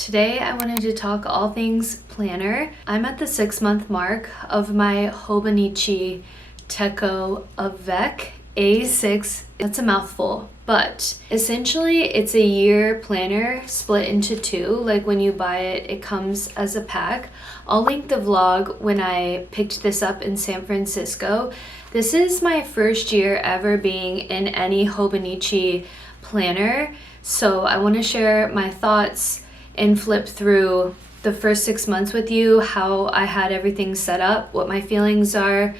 Today I wanted to talk all things planner. I'm at the 6-month mark of my Hobonichi Techo Avec A6. That's a mouthful, but essentially it's a year planner split into two. Like when you buy it, it comes as a pack. I'll link the vlog when I picked this up in San Francisco. This is my first year ever being in any Hobonichi planner, so I want to share my thoughts and flip through the first 6 months with you, how I had everything set up, what my feelings are,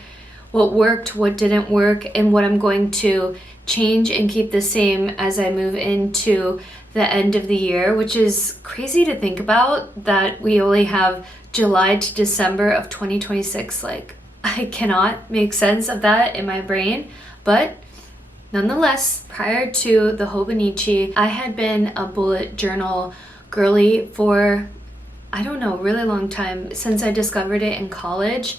what worked, what didn't work, and what I'm going to change and keep the same as I move into the end of the year, which is crazy to think about that we only have July to December of 2026. Like, I cannot make sense of that in my brain, but nonetheless, prior to the Hobonichi, I had been a bullet journal girly for, I don't know, a really long time, since I discovered it in college.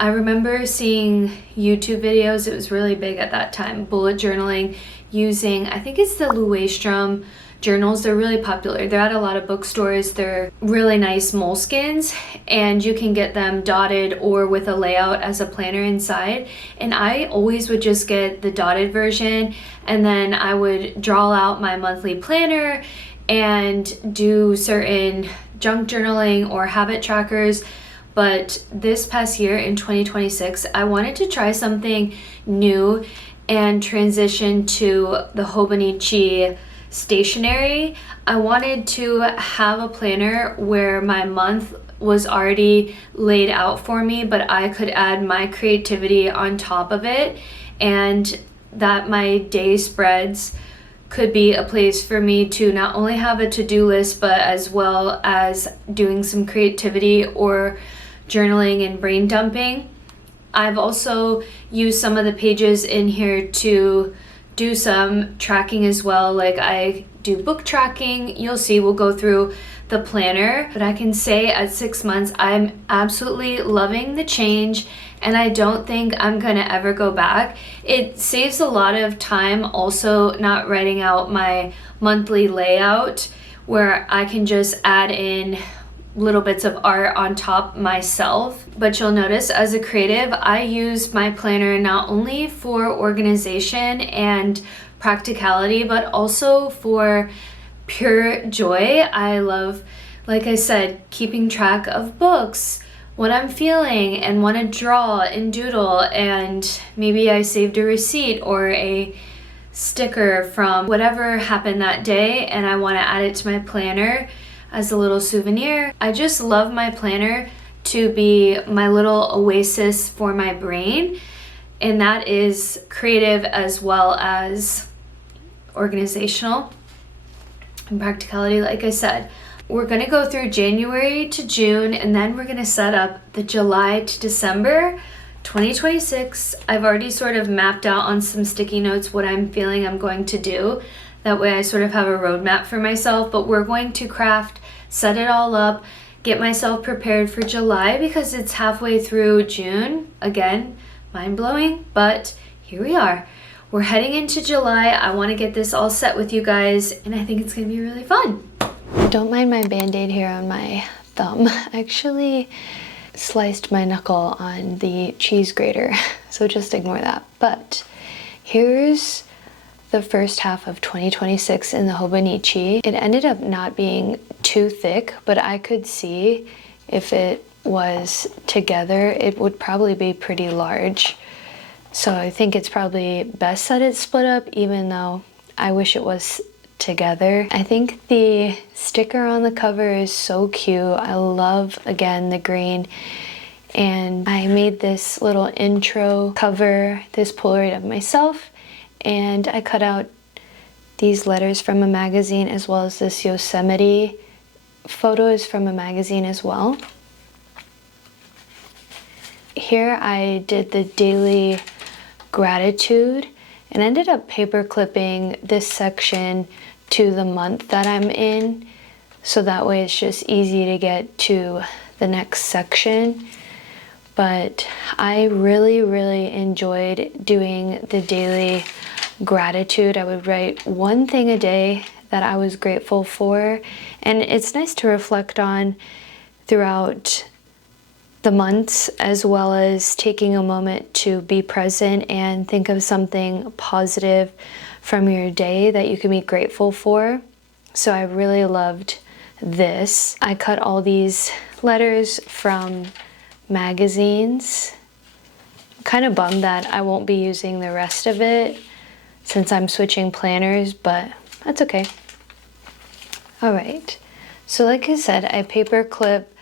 I remember seeing YouTube videos, it was really big at that time, bullet journaling using, I think it's the Strom journals. They're really popular. They're at a lot of bookstores. They're really nice moleskins, and you can get them dotted or with a layout as a planner inside. And I always would just get the dotted version, and then I would draw out my monthly planner and do certain junk journaling or habit trackers. But this past year in 2026, I wanted to try something new and transition to the Hobonichi stationery. I wanted to have a planner where my month was already laid out for me, but I could add my creativity on top of it, and that my day spreads could be a place for me to not only have a to-do list, but as well as doing some creativity or journaling and brain dumping. I've also used some of the pages in here to do some tracking as well. Like I do book tracking. You'll see, we'll go through the planner, but I can say at 6 months, I'm absolutely loving the change, and I don't think I'm gonna ever go back. It saves a lot of time also not writing out my monthly layout, where I can just add in little bits of art on top myself. But you'll notice as a creative, I use my planner not only for organization and practicality, but also for pure joy. I love, like I said, keeping track of books, what I'm feeling, and want to draw and doodle, and maybe I saved a receipt or a sticker from whatever happened that day and I want to add it to my planner as a little souvenir. I just love my planner to be my little oasis for my brain, and that is creative as well as organizational and practicality. Like I said, we're gonna go through January to June, and then we're gonna set up the July to December 2026. I've already sort of mapped out on some sticky notes what I'm feeling I'm going to do. That way I sort of have a roadmap for myself, but we're going to craft, set it all up, get myself prepared for July because it's halfway through June. Again, mind-blowing, but here we are. We're heading into July. I want to get this all set with you guys, and I think it's going to be really fun. Don't mind my band-aid here on my thumb. I actually sliced my knuckle on the cheese grater, so just ignore that. But here's the first half of 2026 in the Hobonichi. It ended up not being too thick, but I could see if it was together, it would probably be pretty large. So I think it's probably best that it's split up, even though I wish it was together. I think the sticker on the cover is so cute. I love, again, the green. And I made this little intro cover, this Polaroid of myself, and I cut out these letters from a magazine, as well as this Yosemite photo is from a magazine as well. Here I did the daily gratitude and ended up paper clipping this section to the month that I'm in, so that way it's just easy to get to the next section. But I really enjoyed doing the daily gratitude. I would write one thing a day that I was grateful for. And it's nice to reflect on throughout the months, as well as taking a moment to be present and think of something positive from your day that you can be grateful for. So I really loved this. I cut all these letters from magazines. I'm kind of bummed that I won't be using the rest of it since I'm switching planners, but that's okay. All right, so like I said, I paper clip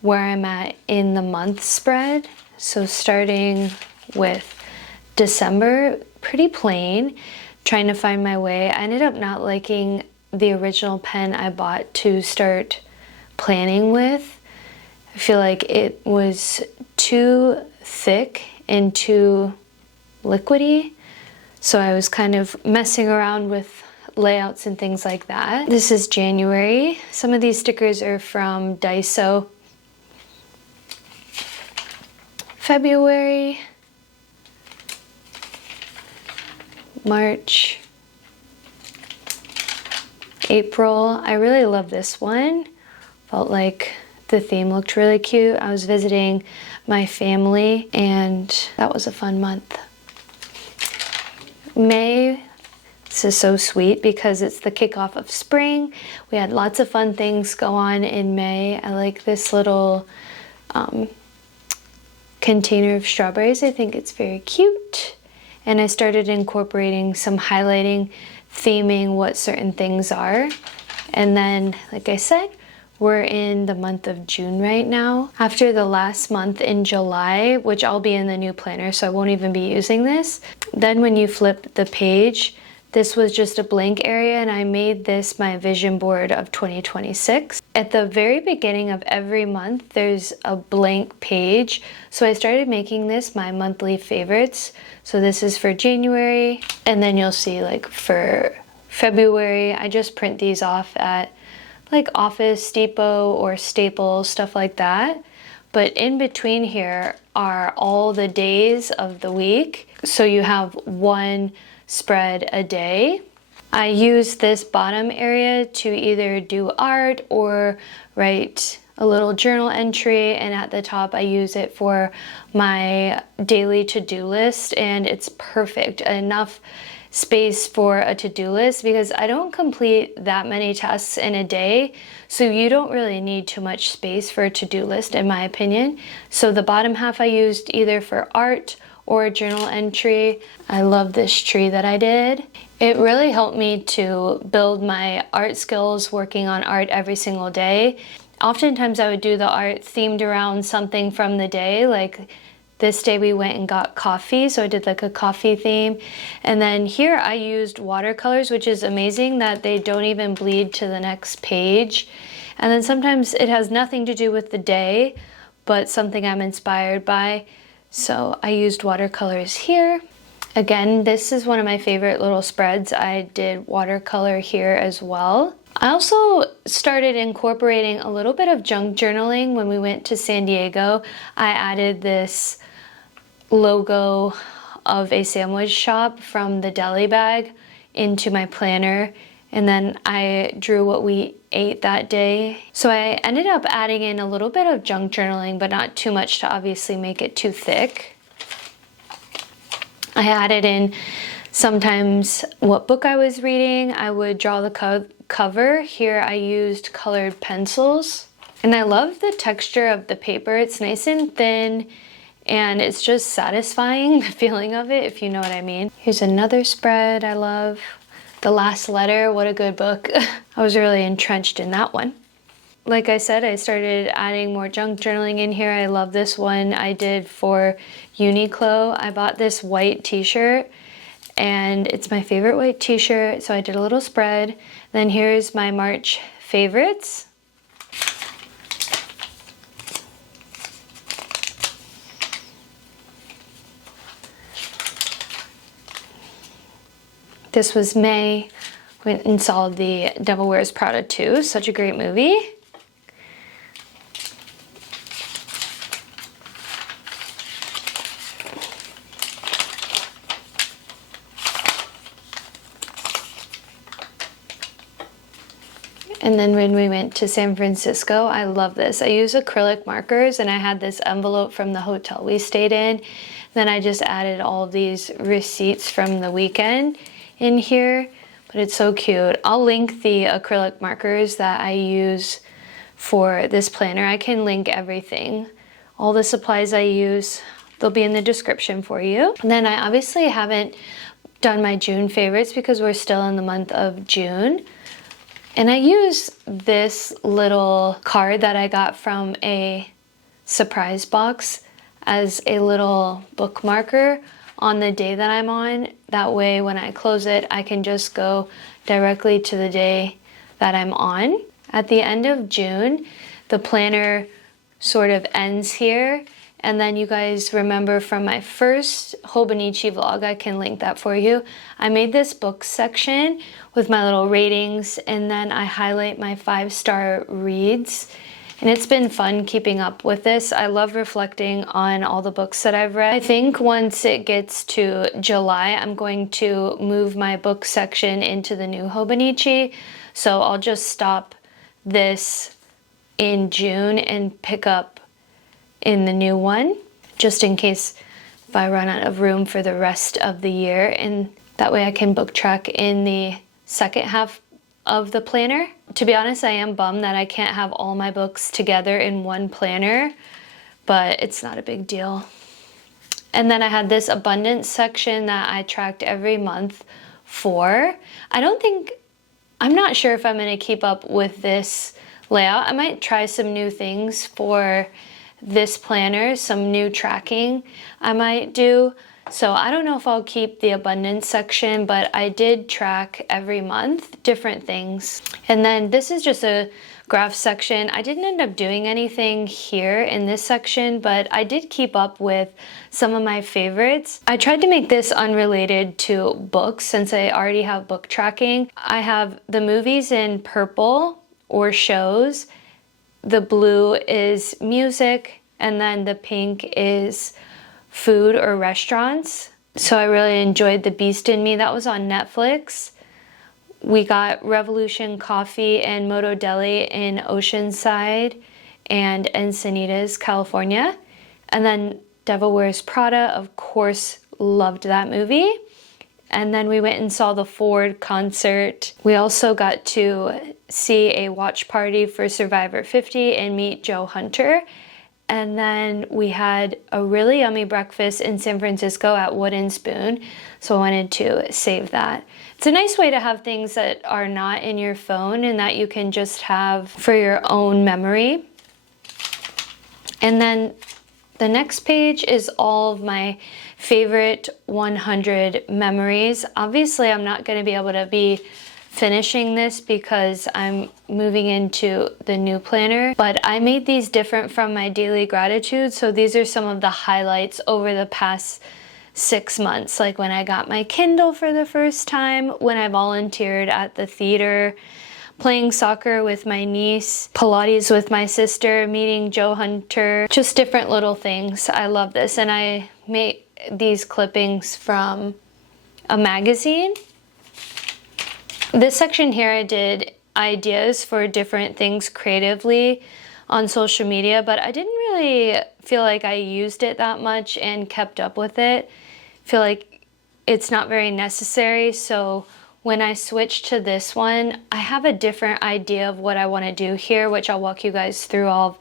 where I'm at in the month spread. So starting with December, pretty plain, trying to find my way. I ended up not liking the original pen I bought to start planning with. I feel like it was too thick and too liquidy, so I was kind of messing around with layouts and things like that. This is January. Some of these stickers are from Daiso. February, March, April. I really love this one. Felt like the theme looked really cute. I was visiting my family and that was a fun month. May, this is so sweet because it's the kickoff of spring. We had lots of fun things go on in May. I like this little container of strawberries. I think it's very cute. And I started incorporating some highlighting, theming what certain things are. And then, like I said, we're in the month of June right now. After the last month in July, which I'll be in the new planner, so I won't even be using this. Then when you flip the page, this was just a blank area, and I made this my vision board of 2026. At the very beginning of every month, there's a blank page. So I started making this my monthly favorites. So this is for January, and then you'll see like for February, I just print these off at like Office Depot or Staples, stuff like that. But in between here are all the days of the week. So you have one spread a day. I use this bottom area to either do art or write a little journal entry, and at the top I use it for my daily to-do list, and it's perfect. Enough space for a to-do list because I don't complete that many tasks in a day, so you don't really need too much space for a to-do list in my opinion. So the bottom half I used either for art or a journal entry. I love this tree that I did. It really helped me to build my art skills working on art every single day. Oftentimes I would do the art themed around something from the day, like this day we went and got coffee, so I did like a coffee theme. And then here I used watercolors, which is amazing that they don't even bleed to the next page. And then sometimes it has nothing to do with the day, but something I'm inspired by. So I used watercolors here. Again, this is one of my favorite little spreads. I did watercolor here as well. I also started incorporating a little bit of junk journaling when we went to San Diego. I added this logo of a sandwich shop from the deli bag into my planner, and then I drew what we ate that day. So I ended up adding in a little bit of junk journaling, but not too much to obviously make it too thick. I added in sometimes what book I was reading. I would draw the cover. Here I used colored pencils. And I love the texture of the paper. It's nice and thin, and it's just satisfying, the feeling of it, if you know what I mean. Here's another spread I love. The Last Letter, what a good book. I was really entrenched in that one. Like I said, I started adding more junk journaling in here. I love this one I did for Uniqlo. I bought this white t-shirt, and it's my favorite white t-shirt, so I did a little spread. Then here's my March favorites. This was May. Went and saw The Devil Wears Prada 2, such a great movie. And then when we went to San Francisco, I love this. I use acrylic markers, and I had this envelope from the hotel we stayed in. Then I just added all of these receipts from the weekend in here, but it's so cute. I'll link the acrylic markers that I use for this planner. I can link everything. All the supplies I use, they'll be in the description for you. And then I obviously haven't done my June favorites because we're still in the month of June. And I use this little card that I got from a surprise box as a little bookmarker on the day that I'm on. That way when I close it, I can just go directly to the day that I'm on. At the end of June, the planner sort of ends here. And then you guys remember from my first Hobonichi vlog, I can link that for you. I made this book section with my little ratings, and then I highlight my 5-star reads. And it's been fun keeping up with this. I love reflecting on all the books that I've read. I think once it gets to July, I'm going to move my book section into the new Hobonichi. So I'll just stop this in June and pick up in the new one, just in case if I run out of room for the rest of the year, and that way I can book track in the second half of the planner. To be honest, I am bummed that I can't have all my books together in one planner, but it's not a big deal. And then I had this abundance section that I tracked every month for. I'm not sure if I'm gonna keep up with this layout. I might try some new things for this planner, some new tracking I might do. So I don't know if I'll keep the abundance section, but I did track every month different things. And then this is just a graph section. I didn't end up doing anything here in this section, but I did keep up with some of my favorites. I tried to make this unrelated to books since I already have book tracking. I have the movies in purple or shows. The blue is music, and then the pink is food or restaurants. So I really enjoyed The Beast in Me. That was on Netflix. We got Revolution Coffee and Moto Deli in Oceanside and Encinitas, California. And then Devil Wears Prada, of course, loved that movie. And then we went and saw the Ford concert. We also got to see a watch party for Survivor 50 and meet Joe Hunter. And then we had a really yummy breakfast in San Francisco at Wooden Spoon. So I wanted to save that. It's a nice way to have things that are not in your phone and that you can just have for your own memory. And then the next page is all of my favorite 100 memories. Obviously, I'm not going to be able to be finishing this because I'm moving into the new planner, but I made these different from my daily gratitude. So these are some of the highlights over the past 6 months, like when I got my Kindle for the first time, when I volunteered at the theater, playing soccer with my niece, Pilates with my sister, meeting Joe Hunter, just different little things. I love this. And I made these clippings from a magazine. This section here I did ideas for different things creatively on social media, but I didn't really feel like I used it that much and kept up with it. I feel like it's not very necessary, so when I switch to this one, I have a different idea of what I want to do here, which I'll walk you guys through all of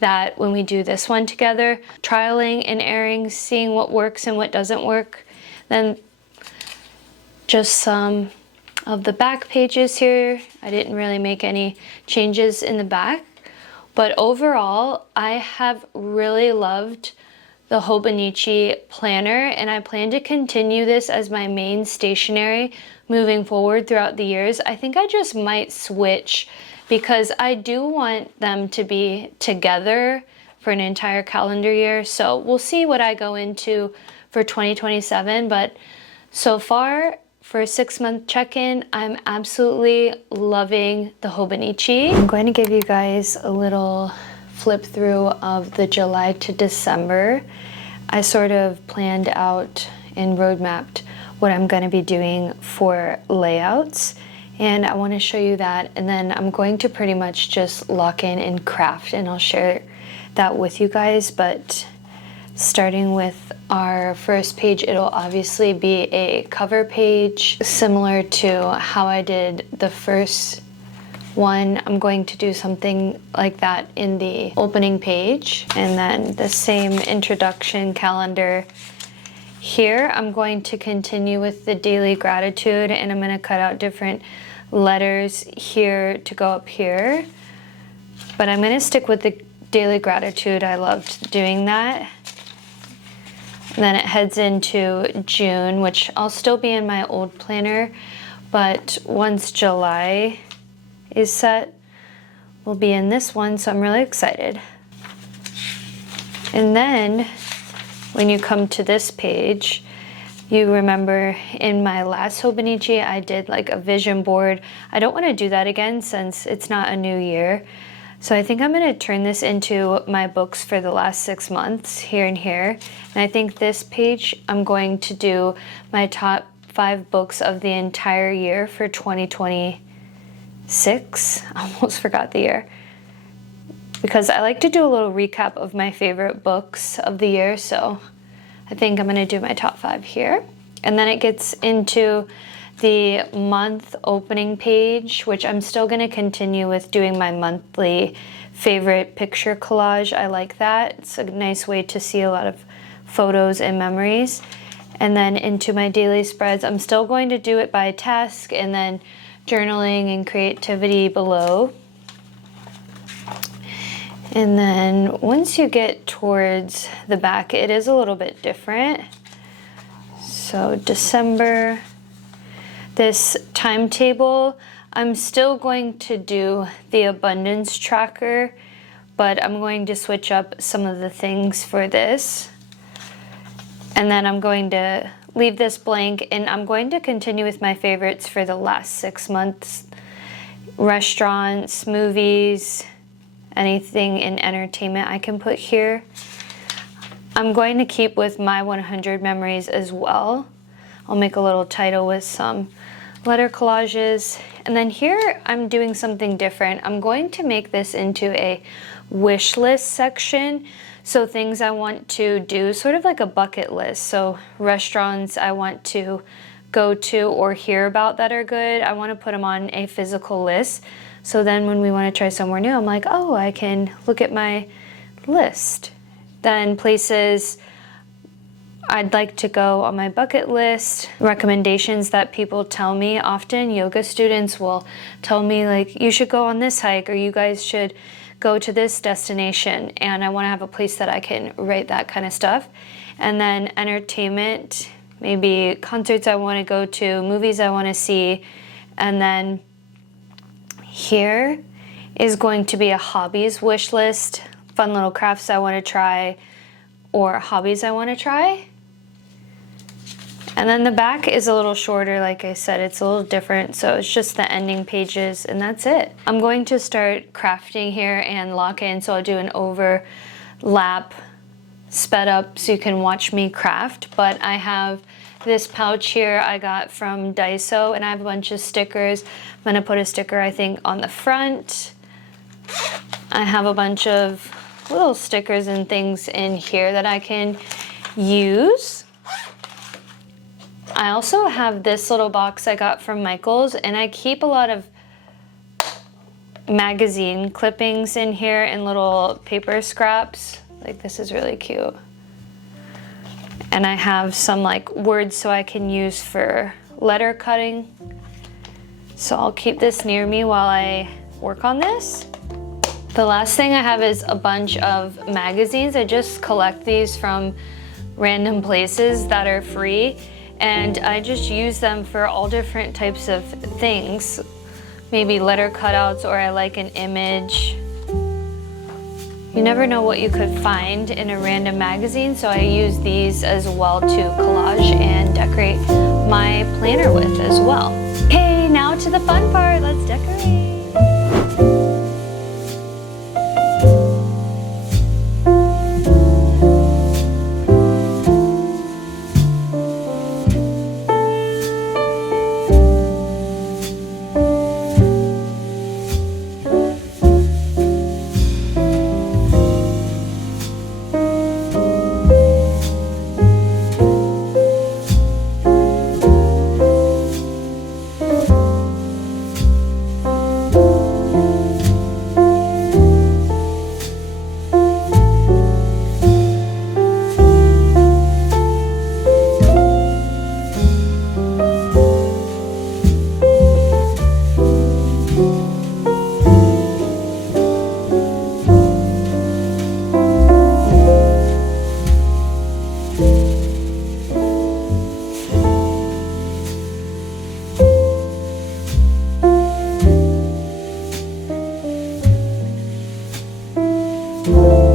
that when we do this one together. Trialing and erring, seeing what works and what doesn't work. Then just some of the back pages here. I didn't really make any changes in the back, but overall, I have really loved the Hobonichi planner, and I plan to continue this as my main stationery moving forward throughout the years. I think I just might switch because I do want them to be together for an entire calendar year. So we'll see what I go into for 2027, but so far for a 6-month check-in, I'm absolutely loving the Hobonichi. I'm going to give you guys a little flip through of the July to December. I sort of planned out and roadmapped what I'm going to be doing for layouts, and I want to show you that, and then I'm going to pretty much just lock in and craft, and I'll share that with you guys. But starting with our first page, it'll obviously be a cover page similar to how I did the first one. I'm going to do something like that in the opening page, and then the same introduction calendar. Here I'm going to continue with the daily gratitude, and I'm going to cut out different letters here to go up here, but I'm going to stick with the daily gratitude. I loved doing that. And then it heads into June, which I'll still be in my old planner, but once July is set, we'll be in this one, so I'm really excited. And then when you come to this page, you remember in my last Hobonichi, I did like a vision board. I don't want to do that again since it's not a new year. So I think I'm going to turn this into my books for the last 6 months, here and here. And I think this page, I'm going to do my top 5 books of the entire year for 2026. I almost forgot the year. Because I like to do a little recap of my favorite books of the year, so I think I'm going to do my top 5 here. And then it gets into the month opening page, which I'm still going to continue with doing my monthly favorite picture collage. I like that. It's a nice way to see a lot of photos and memories. And then into my daily spreads, I'm still going to do it by task, and then journaling and creativity below. And then once you get towards the back, it is a little bit different. So December, this timetable, I'm still going to do the abundance tracker, but I'm going to switch up some of the things for this. And then I'm going to leave this blank, and I'm going to continue with my favorites for the last 6 months. Restaurants, movies, anything in entertainment I can put here. I'm going to keep with my 100 memories as well. I'll make a little title with some letter collages. And then here I'm doing something different. I'm going to make this into a wish list section. So things I want to do, sort of like a bucket list. So restaurants I want to go to or hear about that are good, I want to put them on a physical list. So then when we want to try somewhere new, I'm like, oh, I can look at my list. Then places I'd like to go on my bucket list, recommendations that people tell me. Often yoga students will tell me like, you should go on this hike, or you guys should go to this destination, and I want to have a place that I can write that kind of stuff. And then entertainment, maybe concerts I want to go to, movies I want to see. And then here is going to be a hobbies wish list, fun little crafts I want to try, or hobbies I want to try. And then the back is a little shorter, like I said, it's a little different, so it's just the ending pages, and that's it. I'm going to start crafting here and lock in, so I'll do an overlap sped up so you can watch me craft. But I have this pouch here I got from Daiso, and I have a bunch of stickers. I'm gonna put a sticker, I think, on the front. I have a bunch of little stickers and things in here that I can use. I also have this little box I got from Michael's, and I keep a lot of magazine clippings in here and little paper scraps. Like, this is really cute. And I have some like words so I can use for letter cutting. So I'll keep this near me while I work on this. The last thing I have is a bunch of magazines. I just collect these from random places that are free, and I just use them for all different types of things. Maybe letter cutouts, or I like an image. You never know what you could find in a random magazine, so I use these as well to collage and decorate my planner with as well. Okay, now to the fun part, let's decorate. you.